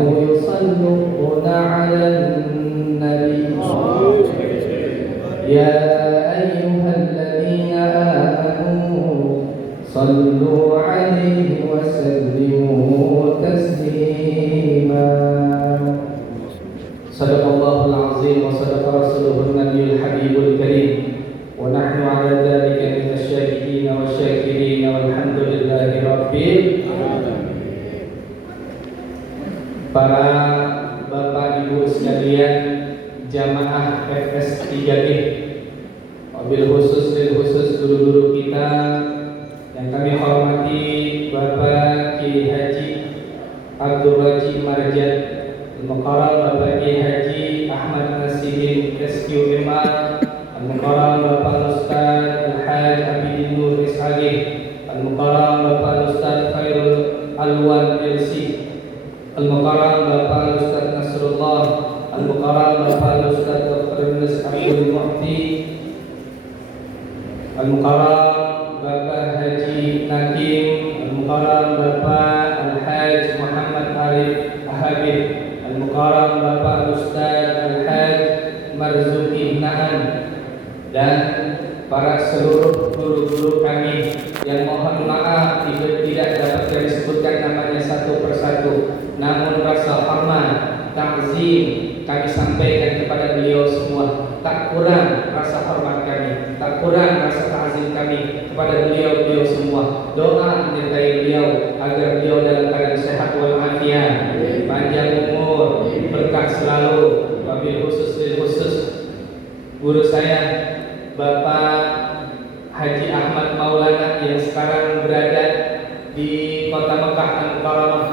يصلون على النبي يا أيها الذين آمنوا صلوا عليه وسلموا تسليما صدق الله العظيم وصدق رسوله النبي الحبيب الكريم ونحن على ذلك من الشاهدين والشاكرين والحمد لله رب العالمين. Para Bapak Ibu sekalian jamaah FS 3G, mobil khusus guru-guru kita yang kami hormati, Bapak Kiai Haji Abdul Rajid Marjan Al-Mukarram, Bapak Kiai Haji Ahmad Nasihin SQMR Al-Mukarram, Bapak Ustaz Al-Haj Abidin Nur Ishaqi Al-Mukarram, Bapak Ustaz Khairul Alwan LC Al-Mukarram, Bapak Ustaz Nasrullah Al-Mukarram, Bapak Ustaz Dr. Yunus Abdul Muhti Al-Mukarram, Bapak Haji Nakim Al-Mukarram, Bapak Al-Haj Muhammad Arif Habib Al-Mukarram, Bapak Ustaz Al-Haj Marzuki Naan, dan para seluruh guru-guru kami yang mohon maaf tidak dapat kami sebutkan namanya satu persatu, namun rasa hormat, takzim kami sampaikan kepada beliau semua. Tak kurang rasa hormat kami, tak kurang rasa takzim kami kepada beliau semua. Doa menyertai beliau agar beliau dalam keadaan sehat walafiat, panjang umur, berkah selalu. Wabil khusus guru saya Bapak Haji Ahmad Maulana yang sekarang berada di kota Mekah Al-Mukarramah.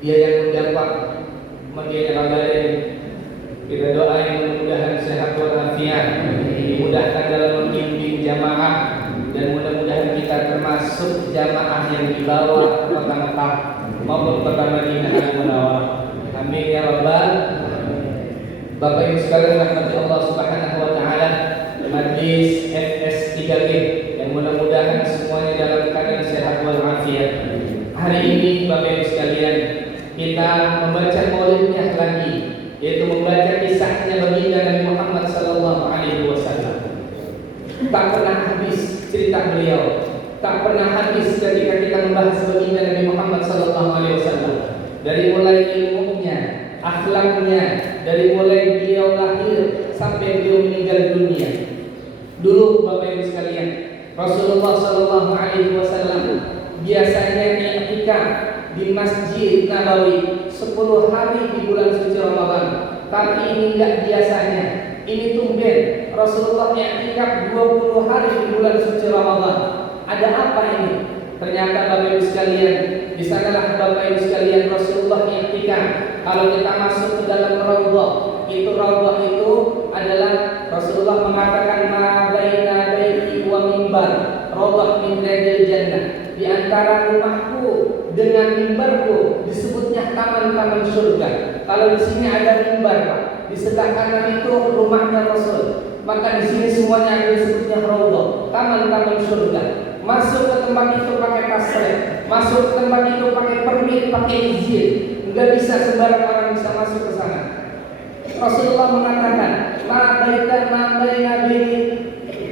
Dia yang mendapat Madinah Al-Badai. Kita doa yang mudah-mudahan sehat walafiat, dimudahkan dalam membimbing jamaah, dan mudah-mudahan kita termasuk jamaah yang dibawa ke kota Mekah maupun kota Madinah Al-Munawwarah. Amin ya rabbal. Bapak Ibu sekalian rahmati Allah Subhanahu wa taala, Majlis FS 3G yang mudah-mudahan semuanya dalam keadaan sehat walafiat. Hari ini Bapak Ibu sekalian, kita membaca maulidnya lagi, yaitu membaca kisahnya baginda Nabi Muhammad sallallahu alaihi wasallam. Tak pernah habis cerita beliau, tak pernah habis ketika kita membahas baginda Nabi Muhammad sallallahu alaihi wasallam. Dari mulai ilmunya, akhlaknya, dari mulai beliau lahir sampai beliau meninggal dunia. Dulu Bapak Ibu sekalian, Rasulullah sallallahu alaihi wasallam biasanya i'tikaf di Masjid Nabawi 10 hari di bulan suci Ramadan. Tapi ini enggak biasanya, ini tumben Rasulullah i'tikaf 20 hari di bulan suci Ramadan. Ada apa ini? Ternyata Bapak Ibu sekalian, di sanalah Bapak Ibu sekalian Rasulullah i'tikaf. Kalau kita masuk ke dalam raudhah, raudhah itu adalah Rasulullah mengatakan ma baina baiti wa mimbar raudhah min riyadil jannah. Di antara rumahku dengan mimbarku disebutnya taman-taman surga. Kalau di sini ada mimbar, Pak, di sebelah kanan itu rumahnya Rasul, maka di sini semuanya ada disebutnya raudhah, taman-taman surga. Masuk ke tempat itu pakai tasrih, masuk ke tempat itu pakai permit, pakai izin. Enggak bisa sembarang orang bisa masuk ke sana. Rasulullah mengatakan ma baina baiti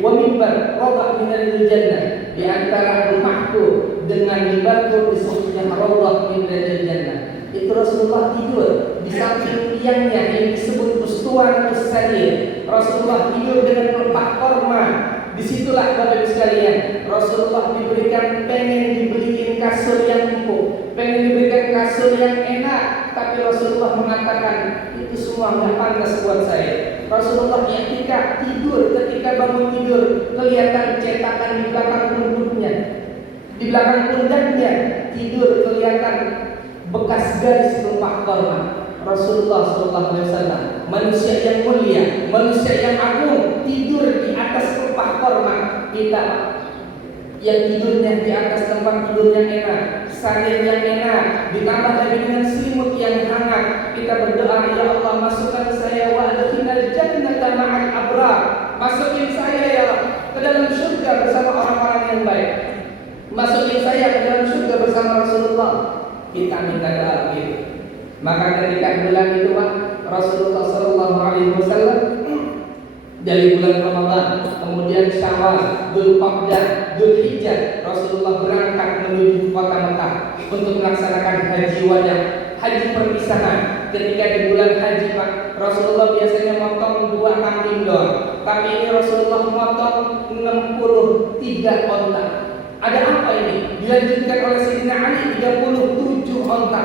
wa mimbar raudhah min riyadil jannah. Di antara rumahku dengan mimbarku disebutnya raudhah min riyadil jannah. Itu Rasulullah tidur di samping tiangnya yang disebut ustuwanatus sarir. Rasulullah tidur dengan pelepah korma. Disitulah Bapak Ibu sekalian, Rasulullah pengen dibeliin kasur yang empuk, pengen diberikan kasur yang enak, tapi Rasulullah mengatakan itu semua nggak pantas buat saya. Rasulullah i'tikaf tidur, ketika bangun tidur kelihatan cetakan di belakang punggungnya, di belakang pundaknya tidur kelihatan bekas garis pelepah korma. Rasulullah SAW, manusia yang mulia, manusia yang agung, tidur di atas pelepah korma. Kita yang tidurnya di atas tempat tidur yang enak, sarir yang enak, ditambah lagi dengan selimut yang hangat. Kita berdoa, ya Allah, masukkan saya wa adkhilnal jannata ma'al abrar. Masukin saya ya ke dalam surga bersama orang-orang yang baik. Masukin saya ke dalam surga bersama Rasulullah. Kita minta doa gitu. Maka ketika bulan itu Pak, Rasulullah Shallallahu Alaihi Wasallam dari bulan Ramadan, kemudian Syawal, Dzulqa'dah, Dzulhijjah, Rasulullah berangkat menuju kota Mekah untuk melaksanakan haji wada, haji perpisahan. Ketika di bulan haji Pak, Rasulullah biasanya motong 2 kambing doang, tapi ini Rasulullah motong 63 onta. Ada apa ini? Dilanjutkan oleh Sayyidina Ali 37 onta.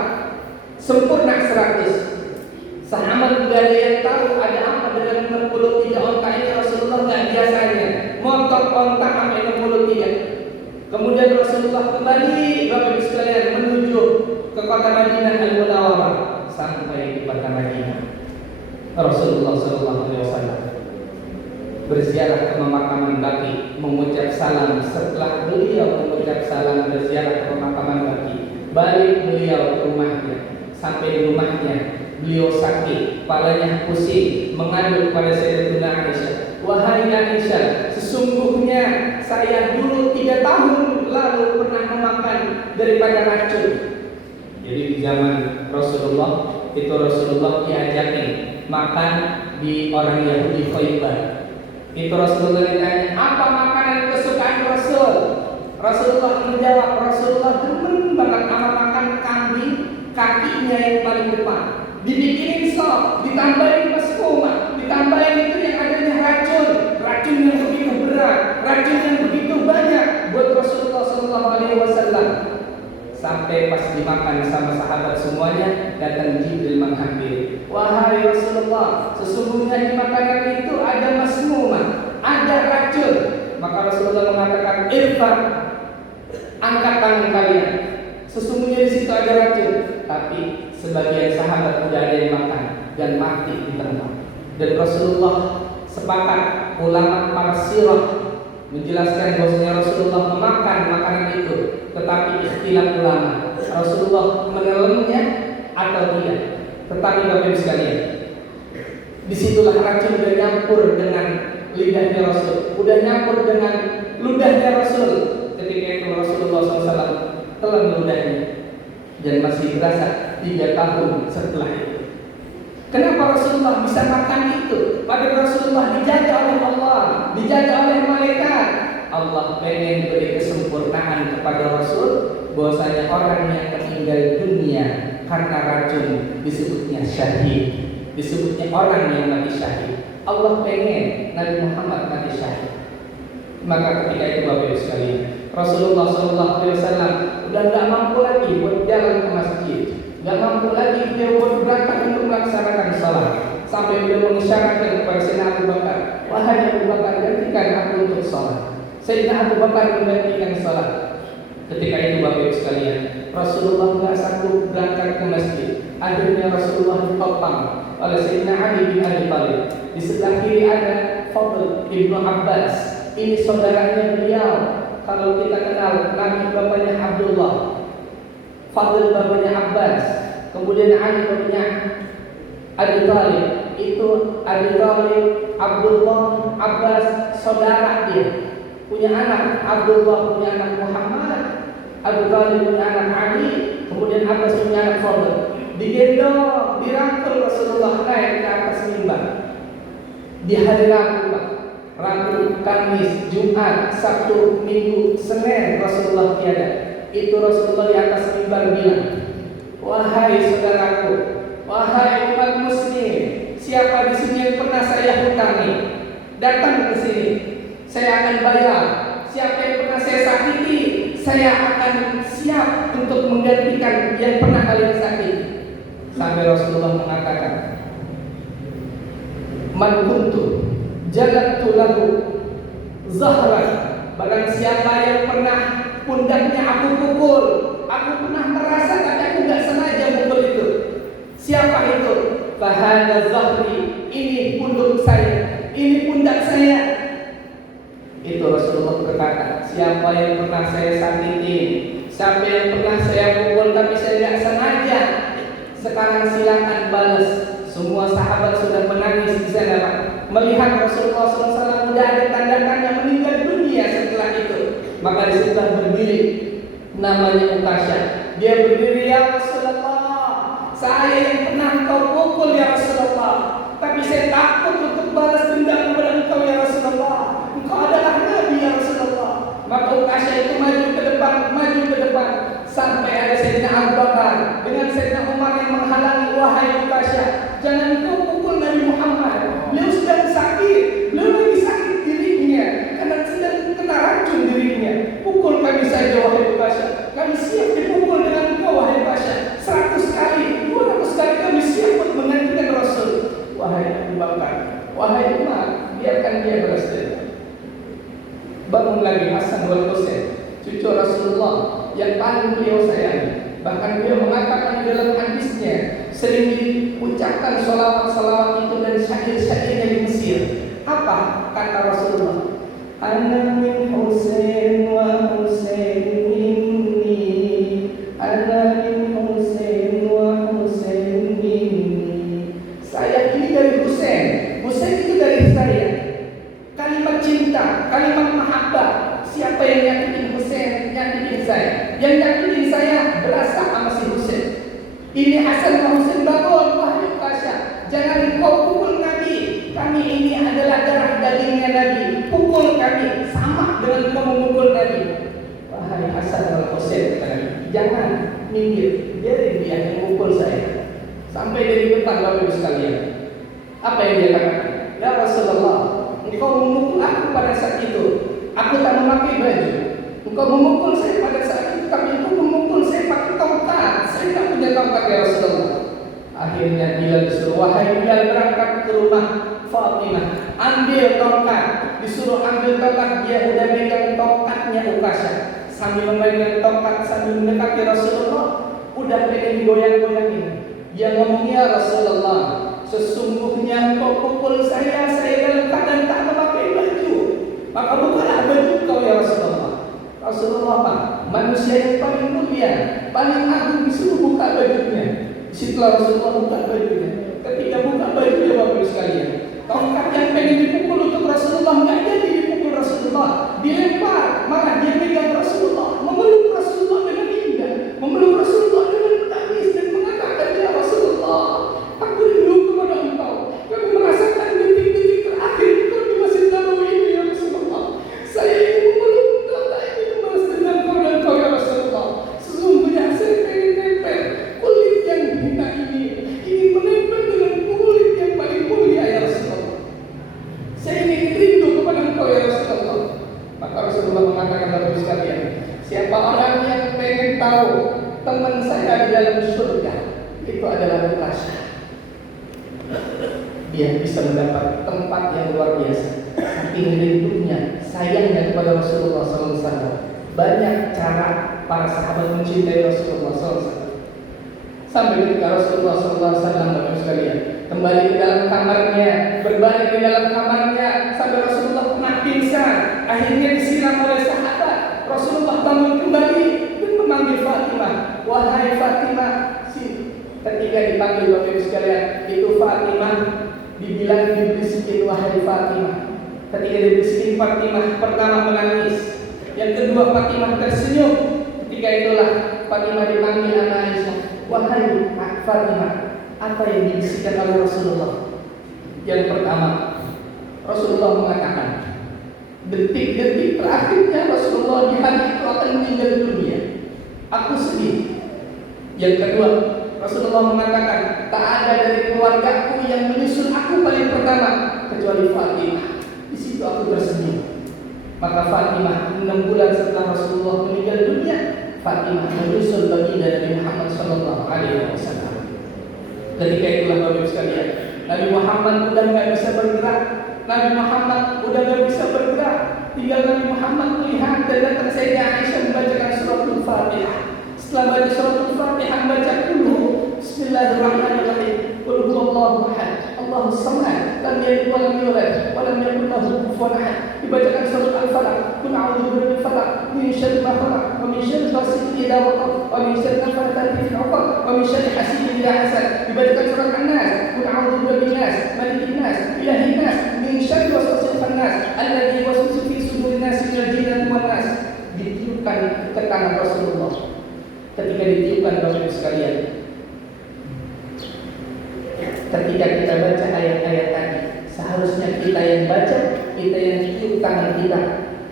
Sempurna 100. Sahabat tidak ada yang tahu ada apa dengan 63 onta ini. Rasulullah nggak biasanya motong onta sampai 63. Kemudian Rasulullah kembali Bapak Ibu sekalian menuju ke kota Madinah Al-Munawwarah. Sampai di kota Madinah, Rasulullah SAW berziarah ke pemakaman Baqi, mengucap salam. Setelah beliau mengucap salam berziarah ke pemakaman Baqi, balik beliau ke rumahnya. Sampai di rumahnya beliau sakit, kepalanya pusing, mengadu kepada Sayyidatuna Aisyah, wahai Aisyah, sesungguhnya saya dulu 3 tahun lalu pernah memakan daripada racun. Jadi di zaman Rasulullah itu Rasulullah diajakin makan di orang Yahudi Khaybar. Itu Rasulullah ditanya, apa makanan kesukaan Rasul? Rasulullah menjawab, Rasulullah demen banget sama makan kambing, kakinya yang paling depan, dibikinin sop, ditambahin maskumah, ditambahin itu yang adanya racun yang begitu berat, racun yang begitu banyak buat Rasulullah SAW. Sampai pas dimakan sama sahabat semuanya, datang Jibril menghampiri, wahai Rasulullah, sesungguhnya di makanan itu ada masmumah, ada racun. Maka Rasulullah mengatakan, irfa, angkat tangan kalian, sesungguhnya di situ ada racun. Tapi sebagian sahabat tidak ada yang makan dan mati di tempat. Dan Rasulullah sepakat, ulama para sirah menjelaskan bahwasanya Rasulullah memakan makanan itu, tetapi ikhtilaf ulama, Rasulullah menelannya atau tidak. Tetapi Bapak Ibu sekalian, disitulah racun sudah nyampur dengan lidahnya Rasul, sudah nyampur dengan ludahnya Rasul. Ketika itu Rasulullah SAW telan ludahnya dan masih berasa 3 tahun setelah itu. Kenapa Rasulullah bisa makan itu? Padahal Rasulullah dijaga oleh Allah, dijaga oleh malaikat. Allah pengen beri kesempurnaan kepada Rasul, bahwasanya orang yang meninggal dunia karena racun disebutnya syahid, disebutnya orang yang mati syahid. Allah pengen Nabi Muhammad mati syahid. Maka ketika itu Bapak Ibu sekalian, Rasulullah SAW udah nggak mampu lagi buat jalan ke masjid, nggak mampu lagi beliau buat berangkat untuk melaksanakan salat. Sampai beliau mengisyaratkan kepada Sayyidina Abu Bakar, wahai Abu Bakar, gantikan aku untuk salat. Sayyidina Abu Bakar menggantikan salat. Ketika itu Bapak Ibu sekalian, Rasulullah nggak sanggup berangkat ke masjid. Akhirnya Rasulullah ditopang oleh Sayyidina Ali bin Abi Thalib. Di sebelah kiri ada Fadl ibnu Abbas. Ini saudaranya beliau. Kalau kita kenal, Nabi bapaknya Abdullah, Fadl bapaknya Abbas, kemudian Ali bapaknya Abi Thalib. Itu Abi Thalib, Abdullah, Abbas, saudara dia. Punya anak, Abdullah punya anak Muhammad, Abi Thalib punya anak Ali, kemudian Abbas punya anak Fadl. Digendong, dirangkul Rasulullah naik ke atas mimbar. Di hari Rabu, Kamis, Jumat, Sabtu, Minggu, Senin Rasulullah tiada. Itu Rasulullah di atas mimbar bilang, wahai saudaraku, wahai umat muslim, siapa di sini yang pernah saya hutangi, datang ke sini, saya akan bayar. Siapa yang pernah saya sakiti, saya akan siap untuk menggantikan yang pernah kalian sakiti. Sampai Rasulullah mengatakan, man kuntu jalatu lahu zahran, barang siapa yang pernah pundaknya aku pukul, aku pernah merasa tapi aku gak sengaja pukul itu. Siapa itu? Fahada zahri, ini pundak saya, ini pundak saya. Itu Rasulullah berkata, siapa yang pernah saya sakiti, siapa yang pernah saya pukul tapi saya gak sengaja, sekarang silakan balas. Semua sahabat sudah menangis di sana, Pak. Melihat Rasulullah SAW sudah ada tanda-tanda meninggal dunia setelah itu. Maka disitulah berdiri namanya Uqasyah. Dia berdiri, ya Rasulullah, saya yang pernah engkau pukul ya Rasulullah, tapi saya takut untuk balas dendam kepada engkau ya Rasulullah. Engkau adalah Nabi ya Rasulullah. Maka Uqasyah itu maju ke depan, sampai ada Sayyidina Abu Bakar dengan Sayyidina Umar yang menghalangi. Wahai Uqasyah, jangan engkau pukul Nabi Muhammad. Beliau sedang sakit, beliau lagi sakit dirinya karena sedang kena racun dirinya. Pukul kami saja wahai Uqasyah, kami siap dipukul dengan engkau wahai Uqasyah. 100 kali, 200 kali kami siap untuk menggantikan Rasul. Wahai Abu Bakar, wahai Umar, biarkan dia balas dendam. Bangun lagi Hasan wal Husain, cucu Rasulullah yang paling beliau sayangi. Bahkan beliau mengatakan di dalam hadisnya, sering diucapkan salawat-salawat itu dan syair-syairnya di Mesir. Apa kata Rasulullah? Ana min Husain wa Husain minni, ana min Husain wa Husain minni. Saya ini dari Husain, Husain itu dari saya. Kalimat cinta, kalimat mahabbah. Siapa yang nyakitin Husain, nyakitin saya. Yang nyakitin saya berasa sama si Husain. Ini Hasan dan Husain, bangun wahai Uqasyah, jangan kau pukul Nabi. Kami ini adalah darah dagingnya Nabi. Pukul kami sama dengan kau memukul Nabi. Wahai Hasan dan Husain, jangan minggir, biarin dia yang memukul saya. Sampai dari depan Bapak Ibu sekalian. Apa yang dia katakan? Ya Rasulullah, engkau memukul aku pada saat itu, aku tak memakai baju. Engkau memukul saya pada saat itu, tapi engkau memukul saya pakai tongkat. Saya tak punya tongkat ya Rasulullah. Akhirnya Bilal disuruh, wahai Bilal, berangkat ke rumah Fatimah, ambil tongkat. Disuruh ambil tongkat, dia udah megang tongkatnya Uqasyah. Sambil memegang tongkat, sambil mendekati Rasulullah, udah pengen digoyang-goyangin. Dia ngomong, ya Rasulullah, sesungguhnya engkau pukul saya dalam keadaan tak memakai baju. Maka bukalah baju kau ya Rasulullah. Rasulullah Pak, manusia yang paling mulia, paling agung, disuruh buka bajunya. Disitulah Rasulullah buka bajunya. Ketika buka bajunya Bapak Ibu sekalian, tongkat yang pengen dipukul untuk Rasulullah nggak jadi dipukul Rasulullah, dilempar. Malah dia megang Rasulullah, memeluk Rasulullah dengan indah, memeluk Rasulullah dengan menangis dan mengatakan, ya Rasulullah, aku rindu kepada engkau. Kami merasakan detik-detik terakhir engkau di Masjid Nabawi ini ya Rasulullah. Saya ingin memeluk engkau, tak ingin membalas dendam kau dan kau ya Rasulullah. Sesungguhnya saya ingin nempel kulit yang hina ini, ingin menempel dengan kulit yang paling mulia ya Rasulullah. Saya ingin rindu kepada engkau ya Rasulullah. Maka Rasulullah mengatakan kepada sekalian, siapa orang yang pengen tahu teman saya di dalam surga, itu adalah Uqasyah. Dia bisa mendapat tempat yang luar biasa. Saking rindunya, sayangnya kepada Rasulullah SAW. Banyak cara para sahabat mencintai Rasulullah SAW. Sampai ketika Rasulullah SAW kembali ke dalam kamarnya, berbalik ke dalam kamarnya, sampai Rasulullah pernah pingsan. Akhirnya disiram oleh sahabat. Rasulullah bangun kembali dan memanggil Fatimah. Wahai Fatimah, ketika dipanggil Bapak Ibu sekalian, itu Fatimah dibilang dibisikin wahai Fatimah. Ketika dibisikin Fatimah, pertama menangis, yang kedua Fatimah tersenyum. Ketika itulah Fatimah dipanggil anak Aisyah, wahai Fatimah, apa yang dibisikkan oleh Rasulullah? Yang pertama, Rasulullah mengatakan, detik-detik terakhirnya Rasulullah di hari itu akan meninggal dunia. Aku sedih. Yang kedua, Rasulullah mengatakan, tak ada dari keluargaku yang menyusul aku paling pertama kecuali Fatimah. Di situ aku tersenyum. Maka Fatimah 6 bulan setelah Rasulullah meninggal dunia, Fatimah menyusul baginda Nabi Muhammad SAW. Ketika itulah Bapak Ibu sekalian, Nabi Muhammad udah nggak bisa bergerak. Nabi Muhammad udah nggak bisa bergerak. Tinggal Nabi Muhammad melihat dan datang Sayyidah Aisyah membacakan suratul Fatihah. Setelah baca suratul Fatihah, baca dulu Bismillahirrahmanirrahim. Qul huwallahu ahad, Allahus samad, lam yalid wa lam yulad wa lam yakul lahu kufuwan ahad. Dibacakan surat Al-Falaq, Qul a'udzu birabbil falaq, min syarri ma khalaq, wa min syarri ghasiqin idza waqab, wa min syarri nafathati fil 'uqad, wa min syarri hasidin idza hasad. Dibacakan surat An-Nas, Qul a'udzu birabbin nas, malikin nas, ilahin nas, min syarri waswasil khannas, alladzi yuwaswisu fi sudurin nas minal jinnati wan nas. Ditiupkan ke tangan Rasulullah. Ketika ditiupkan Bapak Ibu sekalian, ketika kita baca ayat-ayat tadi, seharusnya kita yang baca, kita yang tiup tangan kita,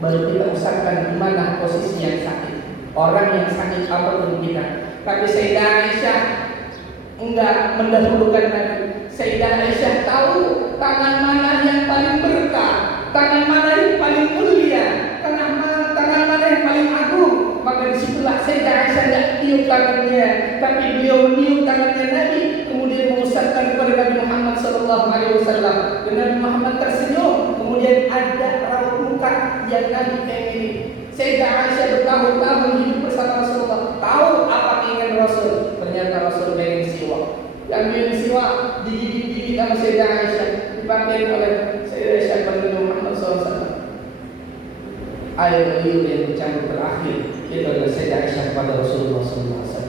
baru kita usapkan di mana posisi yang sakit. Orang yang sakit apapun kita. Tapi Sayyidah Aisyah enggak mendahulukan Nabi. Sayyidah Aisyah tahu tangan mana yang paling berkah, tangan mana yang paling mulia, tangan mana yang paling agung. Maka disitulah Sayyidah Aisyah tidak tiup tangannya, tapi beliau meniup tangannya Nabi, kemudian mengusapkan kepada Nabi Muhammad SAW. Dan Nabi Muhammad tersenyum, kemudian ada raut muka yang Nabi pengen. Sayyidah Aisyah bertahun-tahun hidup bersama Rasulullah, tahu apa keinginan Rasul. Ternyata Rasul pengen siwak. Yang pengen siwak digigit-gigit sama Sayyidah Aisyah, dipakai oleh Sayyidah Aisyah kepada Muhammad SAW. Air liur yang bercampur terakhir itu adalah Sayyidah Aisyah kepada Rasulullah SAW.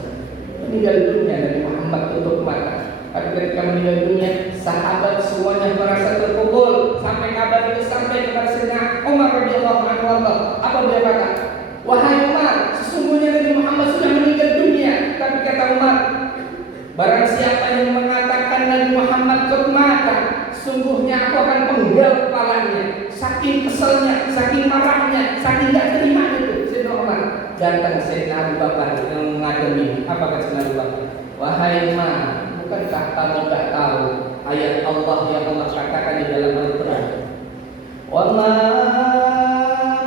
Meninggal dunia Nabi Muhammad tutup mata. Tapi ketika meninggal dunia, sahabat semuanya merasa terpukul. Sampai kabar itu sampai kepada Sayyidina Umar radhiyallahu anhu. Apa dia kata? Wahai Umar, sesungguhnya Nabi Muhammad sudah meninggal dunia. Tapi kata Umar, barang siapa yang mengatakan Nabi Muhammad tutup mata, sungguhnya aku akan penggal kepalanya. Saking keselnya, saking marahnya, saking tidak terima itu. Sayyidina Umar datang Sayyidina Abu Bakar yang mengademi. Apa kata Sayyidina Abu Bakar? Wahai Umar, bukankah kamu tak tahu ayat Allah yang Allah katakan di dalam Al-Quran? Wa ma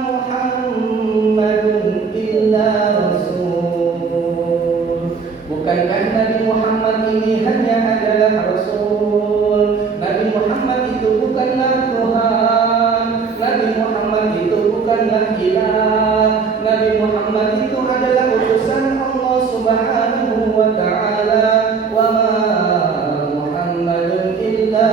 Muhammadun illa rasul. Bukankah Nabi Muhammad ini hanya adalah Rasul? Nabi Muhammad itu bukanlah Tuhan. Nabi Muhammad itu bukanlah ilah. Nabi Muhammad itu adalah utusan Allah Subhanahu wa ta'ala. Wa ma Muhammadun illa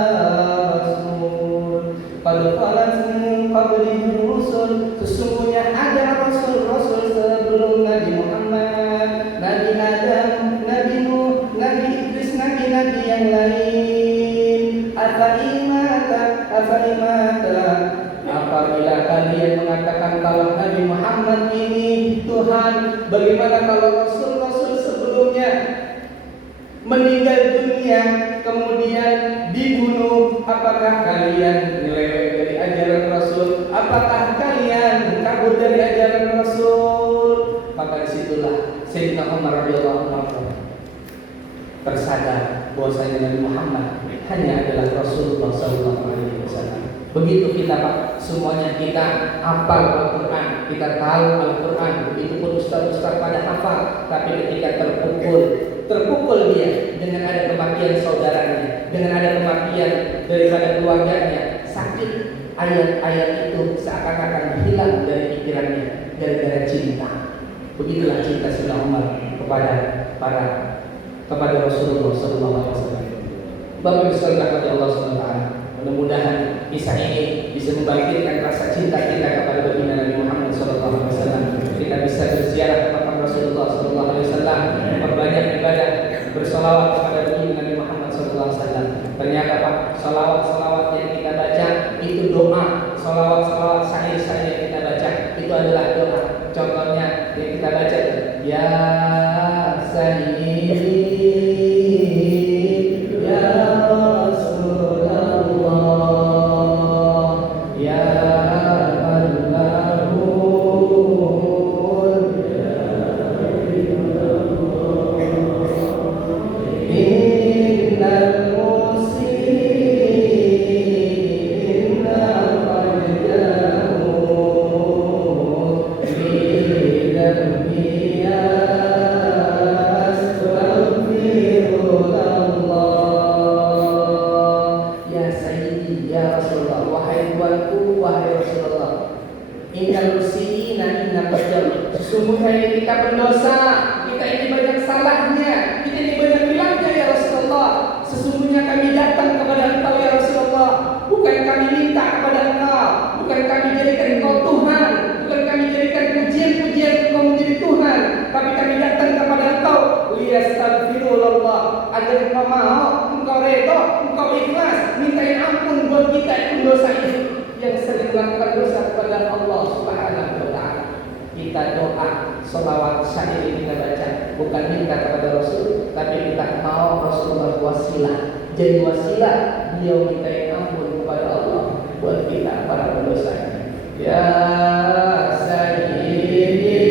rasul. Qad khalat min qablihi rusul. Sesungguhnya ada rasul-rasul sebelum Nabi Muhammad. Nabi Adam, Nabi Nuh, Nabi Idris, nabi-nabi yang lain. Afaimata apabila kalian mengatakan kalau Nabi Muhammad ini Tuhan, bagaimana kalau rasul-rasul sebelumnya meninggal dunia kemudian dibunuh? Apakah kalian nyeleweng dari ajaran Rasul? Apakah kalian kabur dari ajaran Rasul? Maka disitulah Sayyidina Umar radhiyallahu anhu tersadar bahwasanya Nabi Muhammad hanya adalah Rasulullah SAW. Begitu kita Pak, semuanya kita hafal Al-Quran, kita tahu Al-Quran, begitu pun ustaz-ustaz pada hafal, tapi ketika terpukul dia dengan ada kematian saudaranya, dengan ada kematian daripada keluarganya, sakit, ayat-ayat itu seakan-akan hilang dari pikirannya gara-gara cinta. Begitulah cinta Sayyidina Umar kepada Rasulullah SAW. Bapak Ibu sekalian Allah SWT, mudah-mudahan kisah ini bisa membangkitkan rasa cinta kita kepada baginda Nabi Muhammad SAW. Kita bisa berziarah ke makam Rasulullah SAW, memperbanyak ibadah, bersolawat kepada baginda Nabi Muhammad SAW. Ternyata Pak, solawat-solawat yang kita baca itu doa, solawat-solawat syair-syair yang kita baca itu adalah doa. Contohnya yang kita baca, ya Sayyidi sesungguhnya kita berdosa, kita ini banyak salahnya, kita ini banyak hilangnya ya Rasulullah. Sesungguhnya kami datang kepada Engkau ya Rasulullah, bukan kami minta kepada Engkau, bukan kami jadikan Engkau Tuhan, bukan kami jadikan pujian-pujian Engkau menjadi Tuhan, tapi kami datang kepada Engkau liyastaghfirullah, agar Engkau mau, Engkau redha, Engkau ikhlas, mintain ampun buat kita yang dosa ini, yang sering melakukan dosa kepada Allah Subhanahu wa ta'ala. Kita doa Salawat syair yang kita baca bukan minta kepada Rasul, tapi kita mau Rasulullah wasilah. Jadi wasilah beliau minta ampun kepada Allah buat kita para pendosa. Ya Sayyidi ya Rasulullah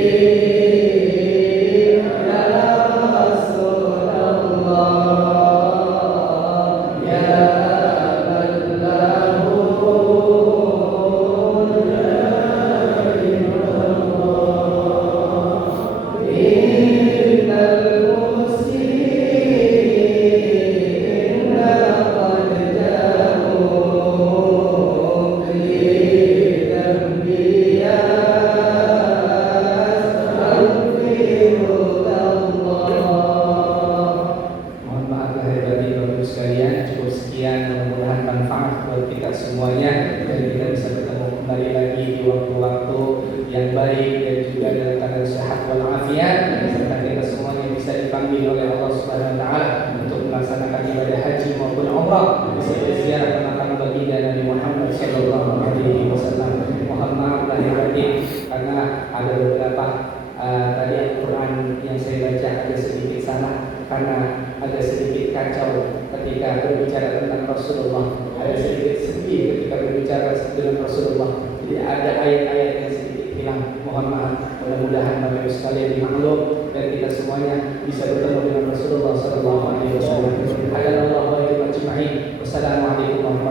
ya semuanya, dan kita bisa bertemu kembali lagi di waktu-waktu yang baik dan juga dalam keadaan sehat walafiat, serta kita semuanya bisa dipanggil oleh Allah Subhanahu wa taala untuk melaksanakan ibadah haji maupun umrah, bisa berziarah ke makam baginda Nabi Muhammad sallallahu alaihi wasallam. Mohon maaf lahir batin karena ada beberapa tadi Al-Quran yang saya baca ada sedikit salah karena ada sedikit kacau ketika berbicara tentang Rasulullah, ada sedikit sedih ketika berbicara dengan Rasulullah. Jadi ada ayat-ayat yang sedikit hilang. Mohon maaf. Mudah-mudahan Bapak Ibu sekalian dimaklum dan kita semuanya bisa bertemu dengan Rasulullah sallallahu alaihi wasallam. Wassalamualaikum warahmatullahi wabarakatuh.